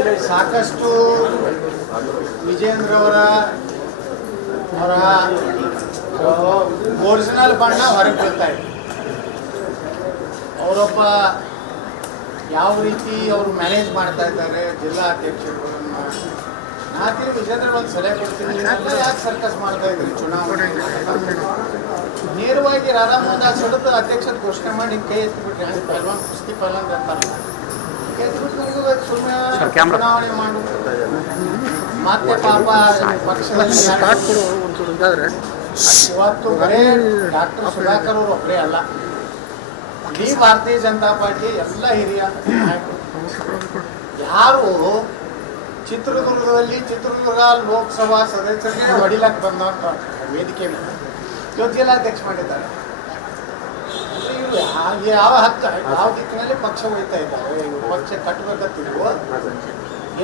ಈಗ ಸಾಕಷ್ಟು ವಿಜೇಂದ್ರ ಅವರ ಒರಿಜಿನಲ್ ಬಣ್ಣ ಹೊರಗೆ ಬೀಳ್ತಾ ಇದೆ. ಅವರೊಬ್ಬ ಯಾವ ರೀತಿ ಅವರು ಮ್ಯಾನೇಜ್ ಮಾಡ್ತಾ ಇದ್ದಾರೆ ಜಿಲ್ಲಾ ಅಧ್ಯಕ್ಷರುಗಳನ್ನ. ನಾಲ್ಕು ವಿಜೇಂದ್ರ ಒಂದು ಸಲಹೆ ಕೊಡ್ತೀನಿ, ಯಾಕೆ ಸರ್ಕಸ್ ಮಾಡ್ತಾ ಇದ್ರಿ ಚುನಾವಣೆ? ನೇರವಾಗಿ ರಾಧಾಮೋಹನ್ ದಾಸ್ ಹಿಡಿದು ಅಧ್ಯಕ್ಷರ ಘೋಷಣೆ ಮಾಡಿ ಕೈ ಎತ್ತಿಬಿಟ್ರಿ. ಪಲ್ವಾನ್ ಕುಸ್ತಿ ಪಲ್ವಾನ್ ಅಂತಾರೆ, ಕೈ ಎತ್ತಿಬಿಟ್ಟು ಸುಮ್ಮನೆ ಚುನಾವಣೆ ಮಾಡು. ಮತ್ತೆ ಪಾಪ ಪಕ್ಷದಲ್ಲಿ ಇವತ್ತು ಬರೇ ಡಾಕ್ಟರ್ ಸುಧಾಕರ್ ಅವರು ಒಬ್ಬರೇ ಅಲ್ಲ, ಇಡೀ ಭಾರತೀಯ ಜನತಾ ಪಾರ್ಟಿ ಎಲ್ಲ ಹಿರಿಯ ನಾಯಕರು ಯಾರು ಚಿತ್ರದುರ್ಗ ಲೋಕಸಭಾ ಸದಸ್ಯರಿಗೆ ಹೊಡಿಲಕ್ಕೆ ಬಂದವಂತ ವೇದಿಕೆ ಮೇಲೆ ಇವತ್ತು ಜಿಲ್ಲಾಧ್ಯಕ್ಷ ಮಾಡಿದ್ದಾರೆ. ಯಾವ ಹಕ್ಕ ಯಾವ ದಿಕ್ಕಿನಲ್ಲಿ ಪಕ್ಷ ಹೋಗ್ತಾ ಇದ್ದಾರೆ? ಪಕ್ಷ ಕಟ್ಟಬೇಕಂತಿದ್ವು,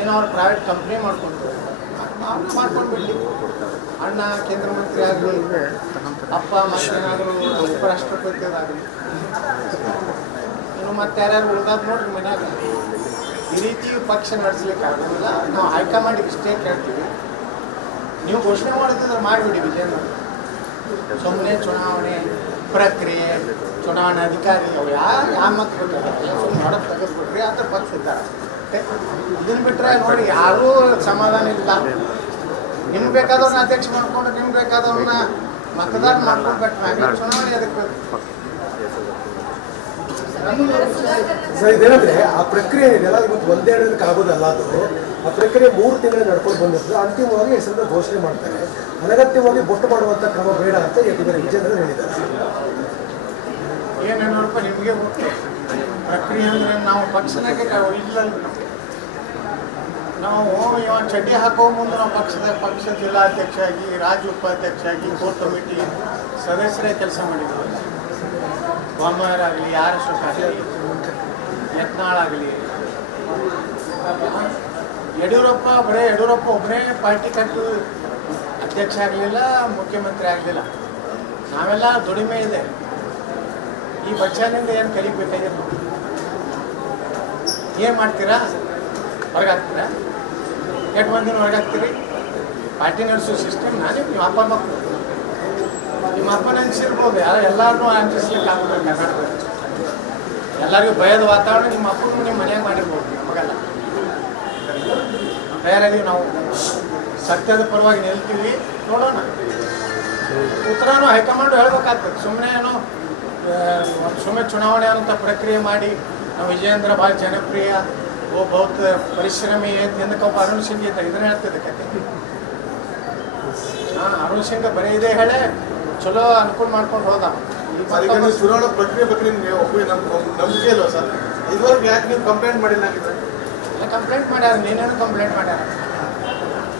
ಏನೋ ಅವ್ರು ಪ್ರೈವೇಟ್ ಕಂಪ್ನಿ ಮಾಡ್ಕೊಂಡು ಮಾಡ್ಕೊಂಡು ಬಿಡ್ಲಿ. ಅಣ್ಣ ಕೇಂದ್ರ ಮಂತ್ರಿ ಆಗಲಿ, ಅಪ್ಪ ಮತ್ತೇನಾದರೂ ಉಪರಾಷ್ಟ್ರಪತಿಯದಾಗಲಿ, ಇನ್ನು ಮತ್ತೆ ಯಾರ್ಯಾರು ಉಳಿದಾದ ನೋಡ್ರಿ ಮನ್ಯಾಗ. ಈ ರೀತಿ ಪಕ್ಷ ನಡೆಸ್ಲಿಕ್ಕೆ ಆಗೋದಿಲ್ಲ. ನಾವು ಹೈಕಮಾಂಡಿಗೆ ಇಷ್ಟೇ ಕೇಳ್ತೀವಿ, ನೀವು ಘೋಷಣೆ ಮಾಡ್ತಿದ್ರೆ ಮಾಡಿಬಿಡಿ ವಿಜೇಂದ್ರ. ಸುಮ್ಮನೆ ಚುನಾವಣೆ ಪ್ರಕ್ರಿಯೆ, ಚುನಾವಣಾಧಿಕಾರಿ ಅವ್ರು ಯಾವ ಮಕ್ಕಳು ಬೇಕಾದ್ರೆ ಸುಮ್ಮನೆ ಹೊರಗೆ ತೆಗೆದ್ಬಿಟ್ರಿ ಅದ್ರ ಪಕ್ಷ ಇದ್ದಾರೆ. ಇದನ್ನು ಬಿಟ್ಟರೆ ನೋಡಿ ಯಾರೂ ಸಮಾಧಾನ ಇಲ್ಲ. ನಿಮ್ಗೆ ಬೇಕಾದವ್ರನ್ನ ಅಧ್ಯಕ್ಷ ಮಾಡ್ಕೊಂಡು ನಿಮ್ಗೆ ಬೇಕಾದವ್ರನ್ನ ಮತದಾರ ಮಾಡ್ಕೊಳ್ಬೇಕು. ಚುನಾವಣೆ ಅದಕ್ಕೆ ಸರ್ ಇದೇನಂದ್ರೆ ಆ ಪ್ರಕ್ರಿಯೆ ಇದೆಲ್ಲ ಇವತ್ತು ಒಂದೇ ಹೇಳೋದಕ್ಕೆ ಆಗೋದಲ್ಲ. ಅದು ಆ ಪ್ರಕ್ರಿಯೆ 3 ತಿಂಗಳು ನಡ್ಕೊಂಡು ಬಂದಿರ್ತದೆ. ಅಂತಿಮವಾಗಿ ಹೆಸರನ್ನ ಘೋಷಣೆ ಮಾಡ್ತಾರೆ. ಅನಗತ್ಯವಾಗಿ ಬೊಟ್ಟು ಮಾಡುವಂಥ ಕ್ರಮ ಬೇಡ ಅಂತ ವಿಜೇಂದ್ರ ಹೇಳಿದ್ದಾರೆ. ಏನೇನಪ್ಪ ನಿಮಗೆ ಗೊತ್ತು ಪ್ರಕ್ರಿಯೆ ಅಂದರೆ ನಾವು ಪಕ್ಷನಾಗೆ ಇಲ್ಲ. ನಾವು ಇವಾಗ ಚಡ್ಡಿ ಹಾಕೋ ಮುಂದೆ ನಾವು ಪಕ್ಷ ಜಿಲ್ಲಾಧ್ಯಕ್ಷ ಆಗಿ, ರಾಜ್ಯ ಉಪಾಧ್ಯಕ್ಷ ಆಗಿ, ಕೋರ್ ಕಮಿಟಿ ಸದಸ್ಯರೇ ಕೆಲಸ ಮಾಡಿದ್ರು. ಬೊಮ್ಮಾಯರಾಗಲಿ, ಆರ್ ಅಶೋಕ್ ಆಗಲಿ, ಯತ್ನಾಳ್ ಆಗಲಿ, ಯಡಿಯೂರಪ್ಪ ಒಬ್ಬರೇ ಪಾರ್ಟಿ ಕಟ್ಟು ಅಧ್ಯಕ್ಷ ಆಗಲಿಲ್ಲ, ಮುಖ್ಯಮಂತ್ರಿ ಆಗಲಿಲ್ಲ. ನಾವೆಲ್ಲ ದುಡಿಮೆ ಇದೆ. ಈ ಬಚ್ಚಾನಿಂದ ಏನು ಕಲಿಬೇಕಾಗಿದೆ? ಏನು ಮಾಡ್ತೀರಾ? ಹೊರಗಾಗ್ತೀರಾ? ಎಷ್ಟು ಮಂದಿನ ಹೊರಗಾಗ್ತೀರಿ? ಪಾರ್ಟಿ ನಡೆಸೋ ಸಿಸ್ಟಮ್ ನಾನೇ ನಿಮ್ಮ ಅಪ್ಪ ಮಕ್ಕಳು. ನಿಮ್ಮ ಅಪ್ಪನ ಅನಿಸಿರ್ಬೋದು, ಎಲ್ಲರನ್ನೂ ಅಂಜಿಸ್ಲಿಕ್ಕೆ ಆಗ್ಬೇಕು. ಕರ್ನಾಟಕ ಎಲ್ಲರಿಗೂ ಭಯದ ವಾತಾವರಣ ನಿಮ್ಮ ಅಪ್ಪನೂ ನಿಮ್ಮ ಮನೆಯಾಗ ಮಾಡಿರ್ಬೋದು. ನಮಗಲ್ಲ, ತಯಾರಾಗಿ ನಾವು ಸತ್ಯದ ಪರವಾಗಿ ನಿಲ್ತೀವಿ. ನೋಡೋಣ, ಉತ್ತರನೂ ಹೈಕಮಾಂಡ್ ಹೇಳ್ಬೇಕಾಗ್ತದೆ. ಸುಮ್ಮನೆ ಏನೋ ಚುನಾವಣೆ ಅಂತ ಪ್ರಕ್ರಿಯೆ ಮಾಡಿ ನಾವು ವಿಜೇಂದ್ರ ಭಾಳ ಜನಪ್ರಿಯ, ಬಹುತ್ ಪರಿಶ್ರಮಿ ಹಿಂದಕ್ಕೊಬ್ಬ ಅರುಣ್ ಸಿಂಗ್ ಇದ್ದ, ಇದನ್ನ ಹೇಳ್ತಿದ್ದೆ ಕತೆ. ಅರುಣ್ ಸಿಂಗ್ ಬರೀ ಇದೇ ಹೇಳೇ ಚಲೋ ಅನುಕೂಲ ಮಾಡ್ಕೊಂಡು ಹೋದ. ಚುನಾವಣಾ ಪ್ರಕ್ರಿಯೆ ಬಗ್ಗೆ ನಿಮ್ಗೆ ನಂಬಿಕೆ ಇಲ್ವಾ ಸರ್? ಇದುವರೆಗೆ ಯಾಕೆ ನೀವು ಕಂಪ್ಲೇಂಟ್ ಮಾಡಿಲ್ಲ? ಎಲ್ಲ ಕಂಪ್ಲೇಂಟ್ ಮಾಡ್ಯಾರ, ನೀನೇನು ಕಂಪ್ಲೇಂಟ್ ಮಾಡ್ಯಾರ.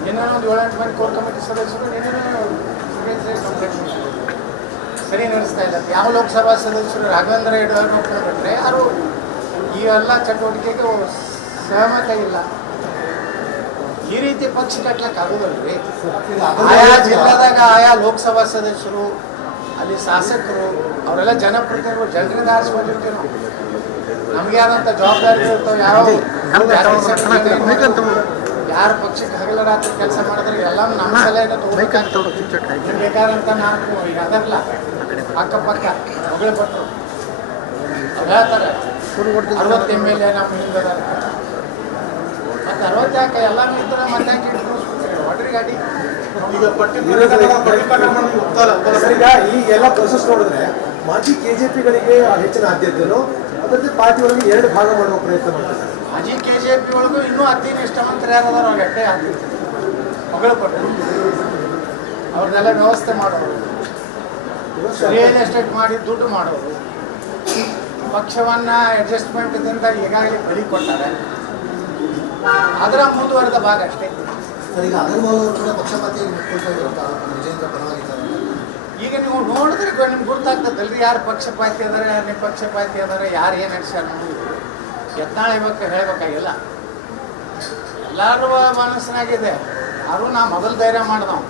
ನಿನ್ನೇನೋ ಒಂದು 7-8 ಮಂದಿ ಕೋರ್ ಕಮಿಟಿ ಸದಸ್ಯರು ನೀನೇನೋ ಕಂಪ್ಲೇಂಟ್ ಮಾಡ್ಯಾರ. ಸರಿ ನಡೆಸ್ತಾ ಇಲ್ಲ. ಯಾವ ಲೋಕಸಭಾ ಸದಸ್ಯರು ರಾಘವೇಂದ್ರ ಯಡಿಯೂರಪ್ಪ ಬಿಟ್ಟರೆ ಯಾರು ಈ ಎಲ್ಲ ಚಟುವಟಿಕೆಗೆ ಸಹಮತ ಇಲ್ಲ. ಈ ರೀತಿ ಪಕ್ಷ ಕಟ್ಲಕ್ಕೆ ಆಗೋದಲ್ರಿ. ಆಯಾ ಜಿಲ್ಲಾದಾಗ ಆಯಾ ಲೋಕಸಭಾ ಸದಸ್ಯರು, ಅಲ್ಲಿ ಶಾಸಕರು, ಅವರೆಲ್ಲ ಜನಪ್ರತಿನಿಧಿಗಳು, ಜನರಿಂದ ಆರಿಸ್ಕೊಂಡಿರ್ತೀವಿ ನಾವು. ನಮಗೆ ಆದಂಥ ಜವಾಬ್ದಾರಿ ಇರ್ತವೆ. ಯಾರು ಪಕ್ಷಕ್ಕೆ ಹಗಲ ರಾತ್ರಿ ಕೆಲಸ ಮಾಡಿದ್ರೆ ಎಲ್ಲ ನಮ್ಮ ಸಲಹೆನ ತಗೋಬೇಕಾಗ್ತದೆ. ಬೇಕಾದಂಥ ನಾವು ಈಗ ಅದರಲ್ಲ ಅಕ್ಕಪಕ್ಕ ಮಗಳು ಭಟ್ರು ಅವ್ರು ಹೇಳ್ತಾರೆ 60 MLA ನಮ್ಮ ಹಿಂದೆ ಮತ್ತು 60 ಯಾಕೆ ಎಲ್ಲನೂ ಇದ್ರೆ ಮತ್ತೆ ಯಾಕೆ ಹೊಡ್ರಿ ಗಾಡಿ. ಈಗ ಈ ಎಲ್ಲ ಪ್ರೊಸೆಸ್ ನೋಡಿದ್ರೆ ಮಾಜಿ KJPಗಳಿಗೆ ಹೆಚ್ಚಿನ ಆದ್ಯತೆಯನ್ನು ಅದರಲ್ಲಿ ಪಾರ್ಟಿ ಒಳಗೆ 2 ಭಾಗ ಮಾಡುವ ಪ್ರಯತ್ನ ಮಾಡ್ತಾರೆ. ಮಾಜಿ KJP ಒಳಗೂ ಇನ್ನೂ ಅತಿ ನಿಷ್ಠಾವಂತರು ಯಾರದಾರ ಅವ್ರು ಗಟ್ಟೆ ಆಗ್ತಿತ್ತು. ಮಗಳು ಕೊಟ್ಟರು ಅವ್ರನ್ನೆಲ್ಲ ವ್ಯವಸ್ಥೆ ಮಾಡೋರು, ರಿಯಲ್ ಎಸ್ಟೇಟ್ ಮಾಡಿ ದುಡ್ಡು ಮಾಡೋರು, ಪಕ್ಷವನ್ನು ಅಡ್ಜಸ್ಟ್ಮೆಂಟ್ದಿಂದ ಈಗಾಗಲೇ ಬಲಿ ಕೊಟ್ಟಾರೆ. ಅದರ ಮುಂದುವರೆದ ಭಾಗ ಅಷ್ಟೇ. ಈಗ ಅಗರ್ವಾಲ್ ಕೂಡ ಪಕ್ಷಪಾತಿಯಾಗಿ ವಿಜೇಂದ್ರ ಪರವಾಗಿದ್ದಾರೆ. ಈಗ ನೀವು ನೋಡಿದ್ರೆ ನಿಮ್ಗೆ ಗೊತ್ತಾಗ್ತದಲ್ರಿ ಯಾರು ಪಕ್ಷಪಾತಿ ಅದಾರೆ, ಯಾರು ನಿಪಕ್ಷಪಾತಿ ಅದಾರೆ, ಯಾರು ಏನು ನಡೆಸ್ಯಾರ. ಯತ್ನಾಳ್ ಹೇಳ್ಬೇಕಾಗಿಲ್ಲ, ಎಲ್ಲರೂ ಮನಸ್ಸಿನಾಗಿದೆ. ಯಾರು ನಾ ಮೊದಲು ಧೈರ್ಯ ಮಾಡ್ದವ್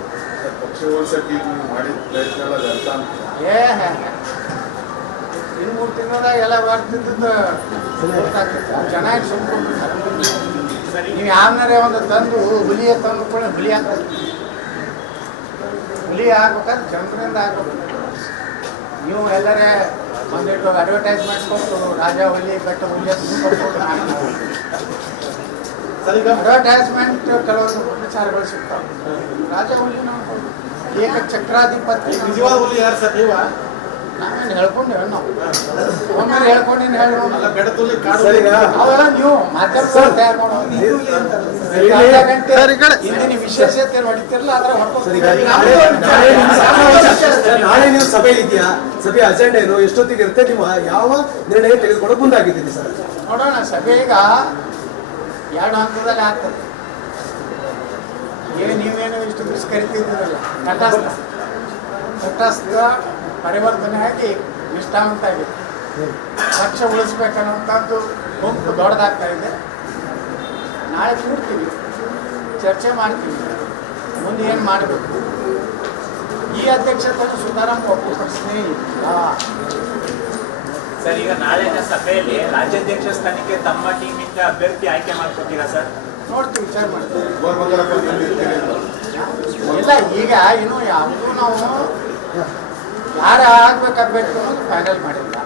2-3 ತಿಂಗಳದಾಗ ಎಲ್ಲ ಬರ್ತಿದ್ದು ಜನ ಇಟ್ಟು ಸುಮ್ಕೊಂಡಿರ್ತಾರೆ. ನೀವು ಯಾರನ್ನಾರೇ ಒಂದು ತಂದು ಹುಲಿಯ ತಂದು ಕೂಡ ಹುಲಿ ಹಾಕೋದು, ಹುಲಿ ಆಗ್ಬೇಕಾದ್ರೆ ಜನರಿಂದ ಆಗ್ಬೇಕು. ನೀವು ಎಲ್ಲರೇ ಒಂದಿಟ್ಟು ಅಡ್ವರ್ಟೈಸ್ಮೆಂಟ್ ಕೊಟ್ಟು ರಾಜ ಹುಲಿ ಬೆಟ್ಟ ಹುಲಿ ಸರ್ ಈಗ ಅಡ್ವರ್ಟೈಸ್ಮೆಂಟ್ ಕೆಲವೊಂದು ವಿಚಾರಗಳು ಸಿಗ್ತಾವೆ. ರಾಜ ಹುಲಿ ನಾವು ಏಕಚಕ್ರಾಧಿಪತಿ ನಿಜವಾದ ಹುಲಿ ಯಾರು ಸರ್ ನೀವ? ನಾವೇನು ಹೇಳ್ಕೊಂಡೇವೆ ನಾವು ಒಮ್ಮೆ ಹೇಳ್ಕೊಂಡೇನು ಹೇಳೋಣ ಅಲ್ಲ ಬೆಡತುಲಿ ಕಾಡು ಸರ್ ಈಗ ಅವೆಲ್ಲ ನೀವು ಮಾಧ್ಯಮ ತಯಾರು ಮಾಡೋದು. ಇಂದಿನ ವಿಶೇಷತೆ ಹೊಡಿತಿರಲ್ಲ ಅದರ ಸರ್, ಈಗ ನಾಳೆ ನೀವು ಸಭೆ ಇದೆಯಾ? ಸಭೆ ಅಜೆಂಡಾ ಏನು, ಎಷ್ಟೊತ್ತಿಗೆ ಇರುತ್ತೆ, ನೀವು ಯಾವ ನಿರ್ಣಯ ತೆಗೆದುಕೊಂಡು ಮುಂದಾಗಿದ್ದೀರಿ ಸರ್? ನೋಡೋಣ. ಸಭೆ ಈಗ 2 ಹಂತದಲ್ಲಿ ಆಗ್ತದೆ. ಈಗ ನೀವೇನು ಇಷ್ಟು ದಿವಸ ಕರಿತಿದ್ದೀರಲ್ಲ, ತಟಸ್ಥ ಪರಿವರ್ತನೆ ಆಗಿ ನಿಷ್ಠಾವಂತ ಆಗಿದೆ. ಪಕ್ಷ ಉಳಿಸ್ಬೇಕನ್ನುವಂಥದ್ದು ಗುಂಪು ದೊಡ್ಡದಾಗ್ತಾ ಇದೆ. ನಾಳೆ ಕೂಡ್ತೀವಿ, ಚರ್ಚೆ ಮಾಡ್ತೀವಿ, ಮುಂದೆ ಏನು ಮಾಡಬೇಕು. ಈ ಅಧ್ಯಕ್ಷತೆಯನ್ನು ಸುಧಾರಣೆ ಒಪ್ಪುಪಡಿಸ್ತೀನಿ. ಸರ್, ಈಗ ನಾಳಿನ ಸಭೆಯಲ್ಲಿ ರಾಜ್ಯಾಧ್ಯಕ್ಷ ಸ್ಥಾನಕ್ಕೆ ತಮ್ಮ ಟೀಮಿಂದ ಅಭ್ಯರ್ಥಿ ಆಯ್ಕೆ ಮಾಡ್ಕೊತೀರಾ ಸರ್? ನೋಡ್ತೀವಿ, ವಿಚಾರ ಮಾಡ್ತೀವಿ. ಗೋರ್ಮಂಗಲ ಇಲ್ಲ, ಈಗ ಇನ್ನೂ ಯಾವುದೂ ನಾವು ಯಾರು ಆಗ್ಬೇಕು ಅಭ್ಯರ್ಥಿ ಅನ್ನೋದು ಫೈನಲ್ ಮಾಡಿಲ್ಲ.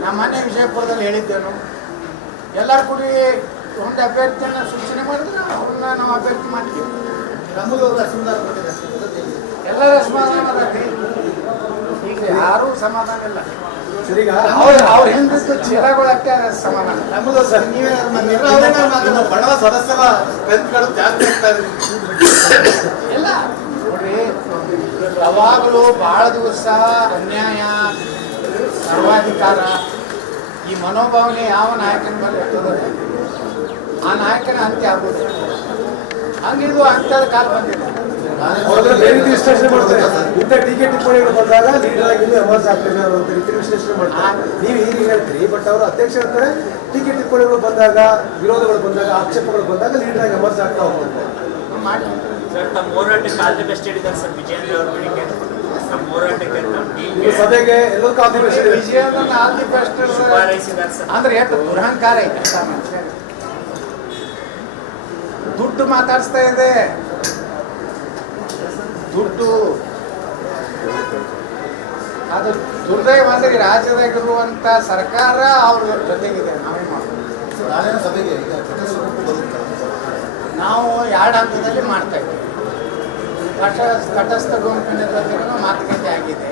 ನಮ್ಮ ಮನೆ ವಿಜಯಪುರದಲ್ಲಿ ಹೇಳಿದ್ದೇನು, ಎಲ್ಲರೂ ಕೂಡಿ ಒಂದು ಅಭ್ಯರ್ಥಿಯನ್ನು ಸೂಚನೆ ಮಾಡಿದ್ರೆ ಅವ್ರನ್ನ ನಾವು ಅಭ್ಯರ್ಥಿ ಮಾಡ್ತೀವಿ. ರಾಮುಲು ಅವರು ಅಸಮಾಧಾನ ಪಟ್ಟಿದ್ದಾರೆ. ಎಲ್ಲರ ಸಮಾಧಾನ ಅದಾಗಿ ಈಗ ಯಾರೂ ಸಮಾಧಾನ ಇಲ್ಲ. ಸರ್, ಈಗ ಅವ್ರ ಹಿಂದಿದ್ದು ಚೀಲಗಳಷ್ಟೇ ಸಮಾಧಾನ. ರಾಮುಲು ಸರ್ ನೀವೇ ಇನ್ನು ಬಣದ ಸದಸ್ಯರ ಸ್ಟ್ರೆಂತ್ಗಳು ಜಾಸ್ತಿ ಆಗ್ತಾ ಇದೆ. ಇಲ್ಲ ನೋಡ್ರಿ, ಯಾವಾಗಲೂ ಭಾಳ ದಿವಸ ಅನ್ಯಾಯ, ಸರ್ವಾಧಿಕಾರ, ಈ ಮನೋಭಾವನೆ ಯಾವ ನಾಯಕನ ಮೇಲೆ ಇರ್ತದೆ ಆ ನಾಯಕನ ಅಂತ್ಯ ಆಗೋದು. ಹಂಗಿದು ಅಂತ್ಯದ ಕಾಲ ಬಂದಿದೆ. ಅವ್ರನ್ನ ಬೇರೆ ರೀತಿ ವಿಶ್ಲೇಷಣೆ ಮಾಡ್ತಾರೆ. ಇಂಥ ಟೀಕೆ ಟಿಪ್ಪಣಿಗಳು ಬಂದಾಗ ಲೀಡರ್ ಆಗಿ ಇನ್ನೂ ಎಮರ್ಜ್ ಆಗ್ತದೆ ಅನ್ನೋ ರೀತಿ ವಿಶ್ಲೇಷಣೆ ಮಾಡ್ತಾರೆ. ನೀವು ಹೀಗೆ ಹೇಳ್ತೀರಿ, ಬಟ್ ಅವರು ಅಧ್ಯಕ್ಷ ಹೇಳ್ತಾರೆ ಟೀಕೆ ಟಿಪ್ಪಣಿಗಳು ಬಂದಾಗ, ವಿರೋಧಗಳು ಬಂದಾಗ, ಆಕ್ಷೇಪಗಳು ಬಂದಾಗ ಲೀಡರ್ ಆಗಿ ಎಮರ್ಜ್ ಆಗ್ತಾ ಹೋಗ್ತಾರೆ. ಮಾಡಿ ಸರ್, ತಮ್ಮ ಹೋರಾಟಕ್ಕೆ ಆಲ್ ದಿ ಬೆಸ್ಟ್ ಹೇಳಿದ್ದಾರೆ ಸರ್ ವಿಜಯೇಂದ್ರ ಅವ್ರ ಬೆಳಿಗ್ಗೆ. ನಮ್ಮ ಹೋರಾಟಕ್ಕೆ ನಮ್ಮ ನಿಮ್ಮ ಟೀಮ್ಗೆ ಸಭೆಗೆ ಎಲ್ಲರೂ ಕಾಂಟ್ರಿಬ್ಯೂಷನ್ ಇದೆ. ವಿಜಯನ ಆಲ್ ದಿ ಬೆಸ್ಟ್ ಶುಭ ಹಾರೈಸಿದ್ದಾರೆ ಸರ್. ಅಂದ್ರೆ ಎಷ್ಟು ದುರಹಂಕಾರ ಐತೆ ದುಡ್ಡು ಮಾತಾಡಿಸ್ತಾ ಇದೆ. ದುಡ್ಡು ಅದು ದುರ್ದೈವ. ಅಂದ್ರೆ ರಾಜ್ಯದಾಗಿರುವಂತ ಸರ್ಕಾರ ಅವ್ರ ಜೊತೆಗಿದೆ. ನಾವೇ ಮಾಡ್ತೀವಿ. ನಾಳಿನ ಸಭೆಗೆ ಈಗ ತಟಸ್ಥ ಗುಂಪು ಬರುತ್ತಾರೆ. ನಾವು 2 ಹಂತದಲ್ಲಿ ಮಾಡ್ತಾ ಇದ್ದೀವಿ. ತಟಸ್ಥ ಗುಂಪಿನ ಜೊತೆಗೂ ಮಾತುಕತೆ ಆಗಿದೆ.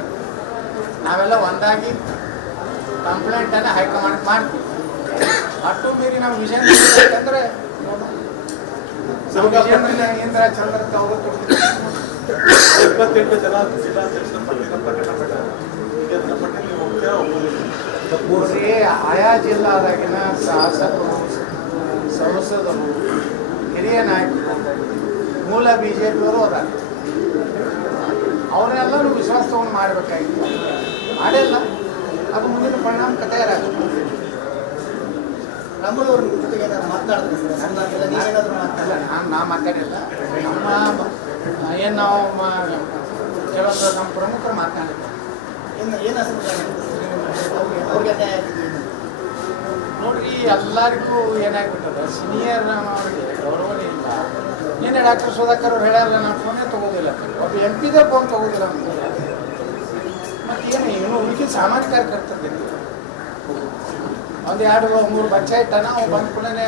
ನಾವೆಲ್ಲ ಒಂದಾಗಿ ಕಂಪ್ಲೇಂಟನ್ನು ಹೈಕಮಾಂಡ್ ಮಾಡ್ತೀವಿ. ಅಷ್ಟು ಮೀರಿ ನಾವು ವಿಷಯ ಬೇಕಂದ್ರೆ ಇಂದ್ರ ಚಂದ್ರ ತಾವು 28 ಜನ ಜಿಲ್ಲಾಧ್ಯಕ್ಷರ ಪಟ್ಟಿನ ಪ್ರಕಟ ಮಾಡಿದ್ದಾರೆ. ಈಗ ಅದನ್ನ ಪಟ್ಟಿ ನೀವು ಹೋಗ್ತೀರಾ ಒಪ್ಪೋದಿಲ್ಲ? ನೋಡ್ರಿ, ಆಯಾ ಜಿಲ್ಲಾದಾಗಿನ ಶಾಸಕರು, ಸಂಸದರು, ಹಿರಿಯ ನಾಯಕರು, ಮೂಲ ಬಿಜೆಪಿಯವರು ಅದಾರ. ಅವರೆಲ್ಲರೂ ವಿಶ್ವಾಸ ತಗೊಂಡು ಮಾಡಬೇಕಾಗಿತ್ತು, ಮಾಡಿಲ್ಲ. ಅದು ಮುಂದಿನ ಪರಿಣಾಮಕತೆ ಇರಾಗುತ್ತೆ. ರಾಮುಲು ಅವ್ರ ಜೊತೆಗೆ ಏನಾದ್ರು ಮಾತನಾಡಿದ್ರೆ ಸರ್ ಅಸಮಾಧಾನ ಇಲ್ಲ, ನೀವೇನಾದ್ರು ಮಾತನಾಡಿಲ್ಲ? ಅಲ್ಲ, ನಾ ಮಾತಾಡಿಲ್ಲ. ಏನು ನಾವು ಕೆಲವೊಂದು ನಮ್ಮ ಪ್ರಮುಖರು ಮಾತನಾಡಿದ್ದಾರೆ. ಏನು ಅಸಮಾಧಾನ ಇದೆ ಸರ್? ಅವ್ರಿಗೆ ಅನ್ಯಾಯ ಆಗಿದೆ ಏನು? ನೋಡ್ರಿ, ಎಲ್ಲರಿಗೂ ಏನಾಗ್ಬಿಟ್ಟದ, ಸೀನಿಯರ್ ಅವರಿಗೆ ಗೌರವನೇ ಇಲ್ಲ. ನಿನ್ನೆ ಡಾಕ್ಟರ್ ಸುಧಾಕರ್ ಅವ್ರು ಹೇಳ್ಯಾರಲ್ಲ, ನಾನು ಫೋನೇ ತೊಗೋದಿಲ್ಲ. ಒಬ್ಬ MP ದೇ ಫೋನ್ ತೊಗೋದಿಲ್ಲ ಅಂತ. ಮತ್ತು ಏನು ಇವನು ಉಳಿಕೆ ಸಾಮಾಜಿಕ ಕಾರ್ಯಕರ್ತರ್ತೀನಿ. 1-2-3 ಬಚ್ಚ ಇಟ್ಟಾನ, ಅವ್ನು ಬಂದ ಕೂಡಲೇ